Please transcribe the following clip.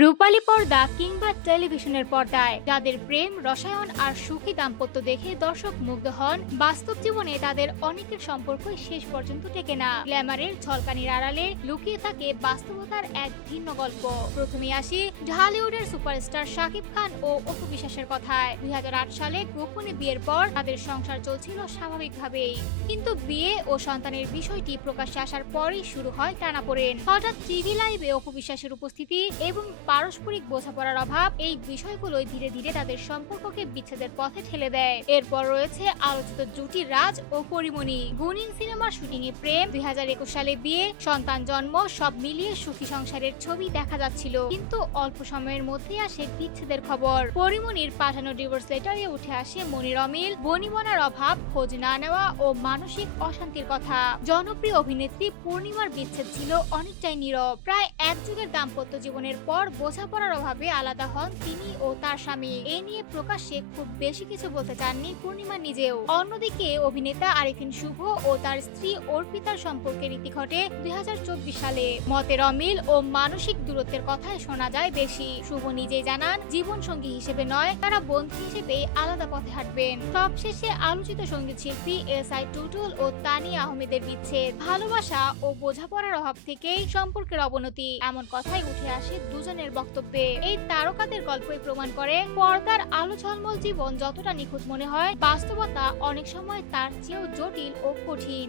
রূপালী পর্দা কিংবা টেলিভিশনের পর্দায় যাদের প্রেম রসায়ন আর সুখী দাম্পত্য দেখে দর্শক মুগ্ধ হন, বাস্তব জীবনে তাদের অনেকের সম্পর্কই শেষ পর্যন্ত টেকে না। গ্ল্যামারের ঝলকানির আড়ালে লুকিয়ে থাকে বাস্তবতার এক ভিন্ন গল্প। প্রথমে আসি ঢালিউডের সুপারস্টার শাকিব খান ও অপু বিশ্বাসের কথায়। 2008 সালে গোপনে বিয়ের পর তাদের সংসার চলছিল স্বাভাবিকভাবেই, কিন্তু বিয়ে ও সন্তানের বিষয়টি প্রকাশ্যে আসার পরই শুরু হয় টানাপোড়েন। হঠাৎ টিভি লাইভে অপু বিশ্বাসের উপস্থিতি এবং পারস্পরিক বোঝাপড়ার অভাব, এই বিষয়গুলোই ধীরে ধীরে তাদের সম্পর্ককে বিচ্ছেদের পথে ঠেলে দেয়। এরপর রয়েছে আলোচিত জুটি রাজ ও পরিমণি। গুণিন সিনেমার শুটিং এ প্রেম, 2021 সালে বিয়ে, সন্তান জন্ম, সব মিলিয়ে সুখী সংসারের ছবি দেখা যাচ্ছিল, কিন্তু অল্প সময়ের মধ্যে আসে বিচ্ছেদের খবর। পরিমণির পাঠানো ডিভোর্স লেটারে উঠে আসে মনির অমিল, বনিবনার অভাব, খোঁজ না নেওয়া ও মানসিক অশান্তির কথা। জনপ্রিয় অভিনেত্রী পূর্ণিমার বিচ্ছেদ ছিল অনেকটাই নীরব। প্রায় এক যুগের দাম্পত্য জীবনের পর বোঝাপড়ার অভাবে আলাদা হন তিনি ও তার স্বামী। এ নিয়ে প্রকাশ্যে খুব বেশি কিছু বলতে চাননি পূর্ণিমা নিজেও। অন্যদিকে অভিনেতা আরিফিন শুভ ও তার স্ত্রী অর্পিতার সম্পর্কে রীতি ঘটে 2024 সালে। মতের অমিল ও মানসিক দূরত্বের কথাই শোনা যায় বেশি। শুভ নিজেই জানান, জীবন সঙ্গী হিসেবে নয়, তারা বন্ধু হিসেবে আলাদা পথে হাঁটবেন। সবশেষে আলোচিত সঙ্গীত শিল্পী এসআই টুটুল ও তানিয়া আহমেদের বিচ্ছেদ, ভালোবাসা ও বোঝাপড়ার অভাব থেকেই সম্পর্কের অবনতি, এমন কথাই উঠে আসে দুজনের বক্তব্যে। এই তারকাদের গল্পই প্রমাণ করে, পর্দার আলো ঝলমল জীবন যতটা নিখুঁত মনে হয়, বাস্তবতা অনেক সময় তার চেয়েও জটিল ও কঠিন।